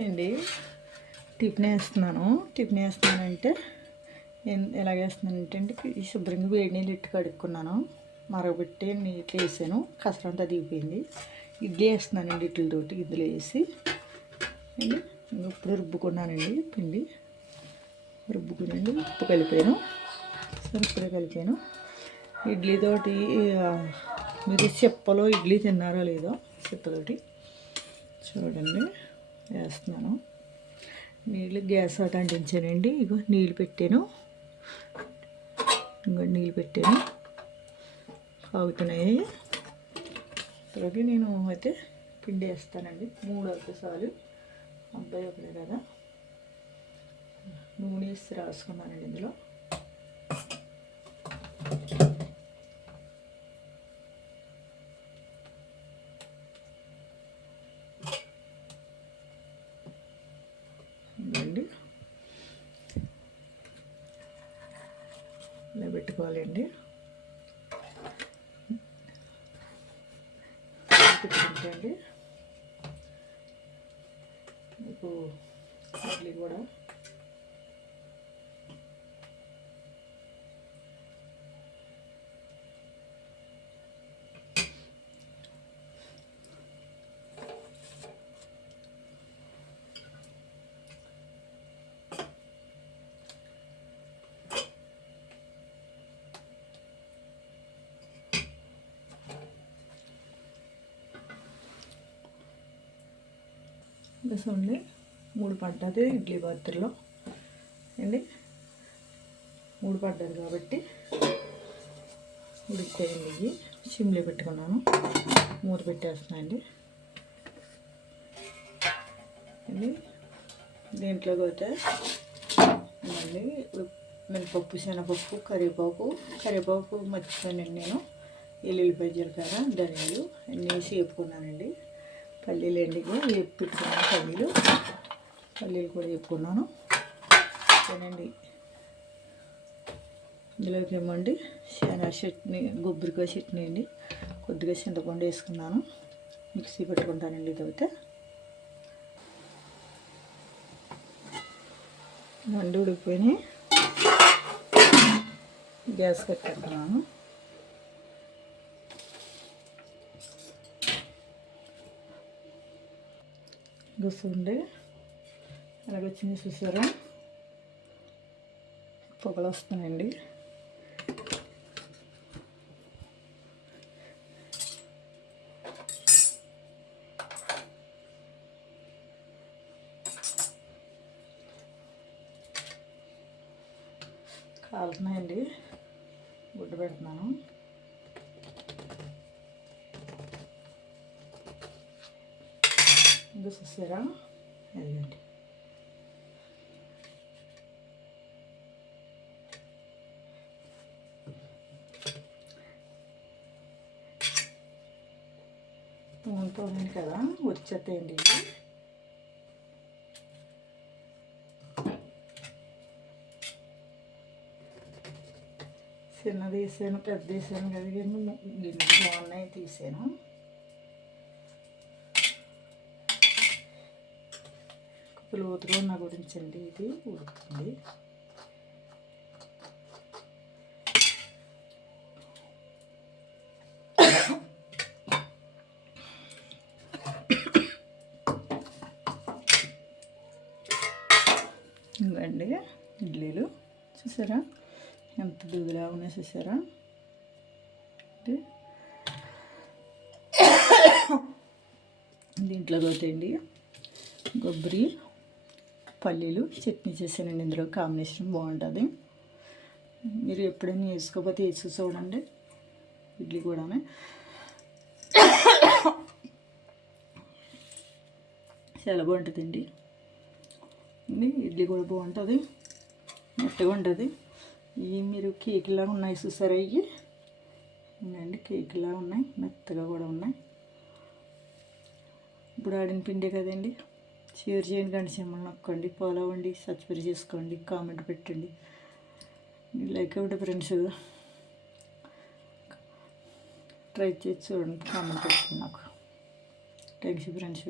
ఏంటి టిఫిన్ వేస్తున్నానంటే ఎలాగేస్తున్నానంటే అండి ఈ శుభ్రంగా వేడి నీళ్ళు ఇట్టు కడుక్కున్నాను, మరగబెట్టి నీళ్ళు వేసాను, కసరంతా దిగిపోయింది. ఇడ్లీ వేస్తున్నానండి, ఇడ్లీతోటి ఇందులో వేసి అండి ఇప్పుడు రుబ్బుకున్నానండి. పిండి రుబ్బుకునండి, ఉప్పు కలిపాను, సరిపడా కలిపాను. ఇడ్లీతోటి మీరు చెప్పలో ఇడ్లీ తిన్నారో లేదో చెప్పతోటి చూడండి వేస్తున్నాను. నీళ్ళు గ్యాస్ ఒకటి అంటించానండి. ఇగో నీళ్ళు పెట్టాను, కాగుతున్నాయి. తర్వాత నేను అయితే పిండి వేస్తానండి. 3 అవకాశాలు అబ్బాయి ఒకటే కదా, నూనె వేసి రాసుకున్నానండి. ఇందులో అండి ఇలా పెట్టుకోవాలండి. పెట్టుకుంటే మీకు ఇడ్లీ కూడా చూడండి 3 పడ్డది ఇడ్లీ పాత్రలో అండి. 3 పడ్డది కాబట్టి ఉడికిపోయింది. ఇవి సిమ్లో పెట్టుకున్నాను, మూత పెట్టేస్తున్నానండి. అండి దీంట్లోకి అయితే మళ్ళీ మినపప్పు, శనగపప్పు, కరివేపాకు మర్చిపోయానండి నేను. ఎల్లుల్లిపాయ, జీలకర్ర, ధనియాలు అన్నీ వేసి వేపుకున్నానండి. పల్లీలు ఎండిగా వేపుకున్నాను, పల్లీలు కూడా వేపుకున్నాను. ఓకేనండి. ఇందులోకి ఏమండి శనగ చట్నీ, కొబ్బరికాయ చట్నీ అండి, కొద్దిగా చింతపండు వేసుకున్నాను, మిక్సీ పెట్టుకుంటానండి. ఇదైతే మండి ఉడికిపోయి గ్యాస్ కట్టేస్తున్నాను. చూస్తుండే ఎలాగొచ్చింది చూసారా, పొగలు వస్తున్నాయండి. కాలుతున్నాయండి, గుడ్డ పెడుతున్నాను. ఇంకా చూసారా, అదిగండి తోముతుంది కదా, వచ్చేస్తాయండి ఇవి. చిన్నది వేసాను, పెద్ద వేసాను కదా, గిన్నె బాగున్నాయి తీసాను. లోతుగా ఉన్న గురించి అండి ఇది ఉడుకుతుంది. ఇవ్వండి ఇడ్లీలు చూసారా ఎంత దిగులా ఉన్నాయి, చూసారా. దీంట్లో పోతాయండి కొబ్బరి, పల్లీలు చట్నీ చేసానండి. ఇందులో కాంబినేషన్ బాగుంటుంది. మీరు ఎప్పుడైనా వేసుకోకపోతే వేసి చూడండి. ఇడ్లీ కూడా చాలా బాగుంటుందండి. ఇడ్లీ కూడా బాగుంటుంది, మెత్తగా ఉంటుంది. ఇవి మీరు కేకులా ఉన్నాయి చూసారా, ఇవి ఉన్నాయండి, కేకులా ఉన్నాయి, మెత్తగా కూడా ఉన్నాయి. ఇప్పుడు ఆడిన పిండే కదండి. షేర్ చేయండి, గంట సింబల్ నొక్కండి, ఫాలో అవ్వండి, సబ్స్క్రైబ్ చేసుకోండి, కామెంట్ పెట్టండి, లైక్ అవ్వండి ఫ్రెండ్స్. ట్రై చేసి చూడండి, కామెంట్ పెట్టండి నాకు. Thanks friends.